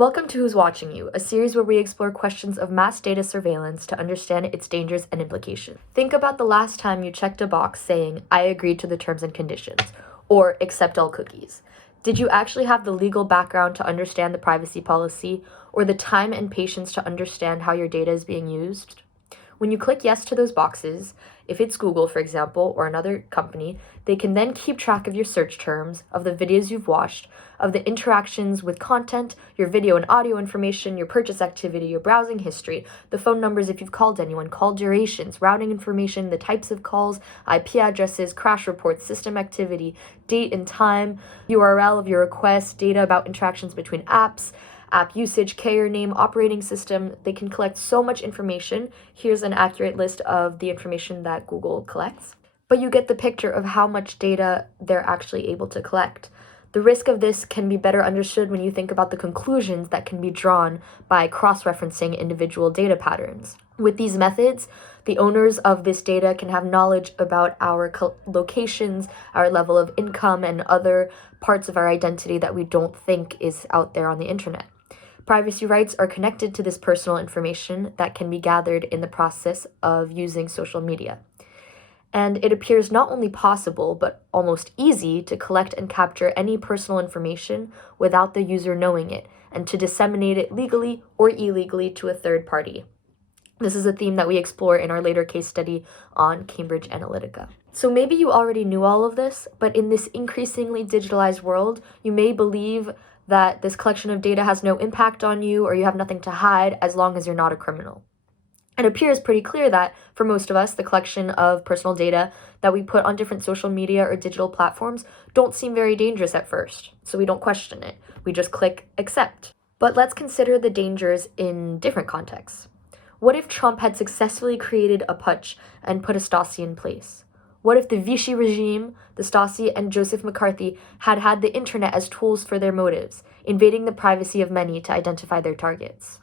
Welcome to Who's Watching You, a series where we explore questions of mass data surveillance to understand its dangers and implications. Think about the last time you checked a box saying, "I agree to the terms and conditions," or "accept all cookies." Did you actually have the legal background to understand the privacy policy, or the time and patience to understand how your data is being used? When you click yes to those boxes, if it's Google, for example, or another company, they can then keep track of your search terms, of the videos you've watched, of the interactions with content, your video and audio information, your purchase activity, your browsing history, the phone numbers if you've called anyone, call durations, routing information, the types of calls, IP addresses, crash reports, system activity, date and time, URL of your request, data about interactions between apps, app usage, carrier name, operating system. They can collect so much information. Here's an accurate list of the information that Google collects. But you get the picture of how much data they're actually able to collect. The risk of this can be better understood when you think about the conclusions that can be drawn by cross-referencing individual data patterns. With these methods, the owners of this data can have knowledge about our locations, our level of income, and other parts of our identity that we don't think is out there on the internet. Privacy rights are connected to this personal information that can be gathered in the process of using social media. And it appears not only possible, but almost easy to collect and capture any personal information without the user knowing it, and to disseminate it legally or illegally to a third party. This is a theme that we explore in our later case study on Cambridge Analytica. So maybe you already knew all of this, but in this increasingly digitalized world, you may believe that this collection of data has no impact on you, or you have nothing to hide as long as you're not a criminal. It appears pretty clear that, for most of us, the collection of personal data that we put on different social media or digital platforms don't seem very dangerous at first, so we don't question it. We just click accept. But let's consider the dangers in different contexts. What if Trump had successfully created a putsch and put a Stasi in place? What if the Vichy regime, the Stasi, and Joseph McCarthy had had the internet as tools for their motives, invading the privacy of many to identify their targets?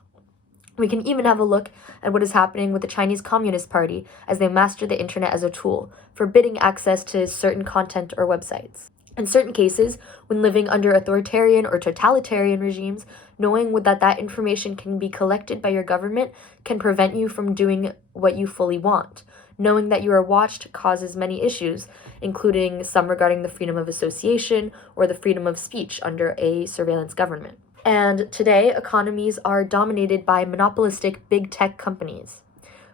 We can even have a look at what is happening with the Chinese Communist Party as they master the internet as a tool, forbidding access to certain content or websites. In certain cases, when living under authoritarian or totalitarian regimes, knowing that information can be collected by your government can prevent you from doing what you fully want. Knowing that you are watched causes many issues, including some regarding the freedom of association or the freedom of speech under a surveillance government. And today, economies are dominated by monopolistic big tech companies.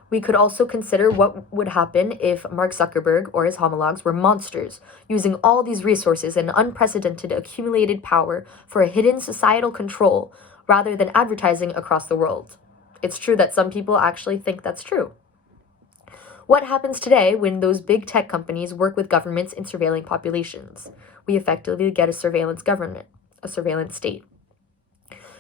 We could also consider what would happen if Mark Zuckerberg or his homologs were monsters, using all these resources and unprecedented accumulated power for a hidden societal control rather than advertising across the world. It's true that some people actually think that's true. What happens today when those big tech companies work with governments in surveilling populations? We effectively get a surveillance government, a surveillance state.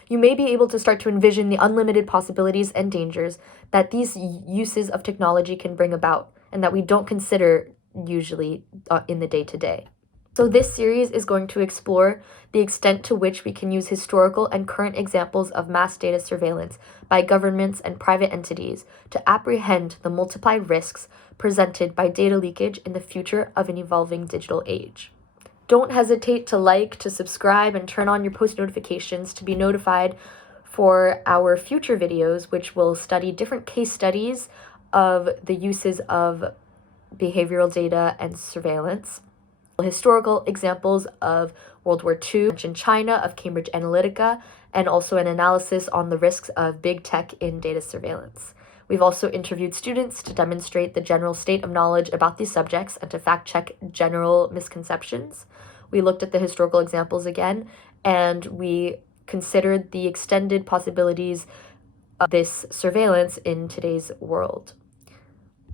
You may be able to start to envision the unlimited possibilities and dangers that these uses of technology can bring about, and that we don't consider usually in the day-to-day. So this series is going to explore the extent to which we can use historical and current examples of mass data surveillance by governments and private entities to apprehend the multiplied risks presented by data leakage in the future of an evolving digital age. Don't hesitate to like, to subscribe, and turn on your post notifications to be notified for our future videos, which will study different case studies of the uses of behavioral data and surveillance, historical examples of World War II in China, of Cambridge Analytica, and also an analysis on the risks of big tech in data surveillance. We've also interviewed students to demonstrate the general state of knowledge about these subjects and to fact-check general misconceptions. We looked at the historical examples again, and we considered the extended possibilities of this surveillance in today's world.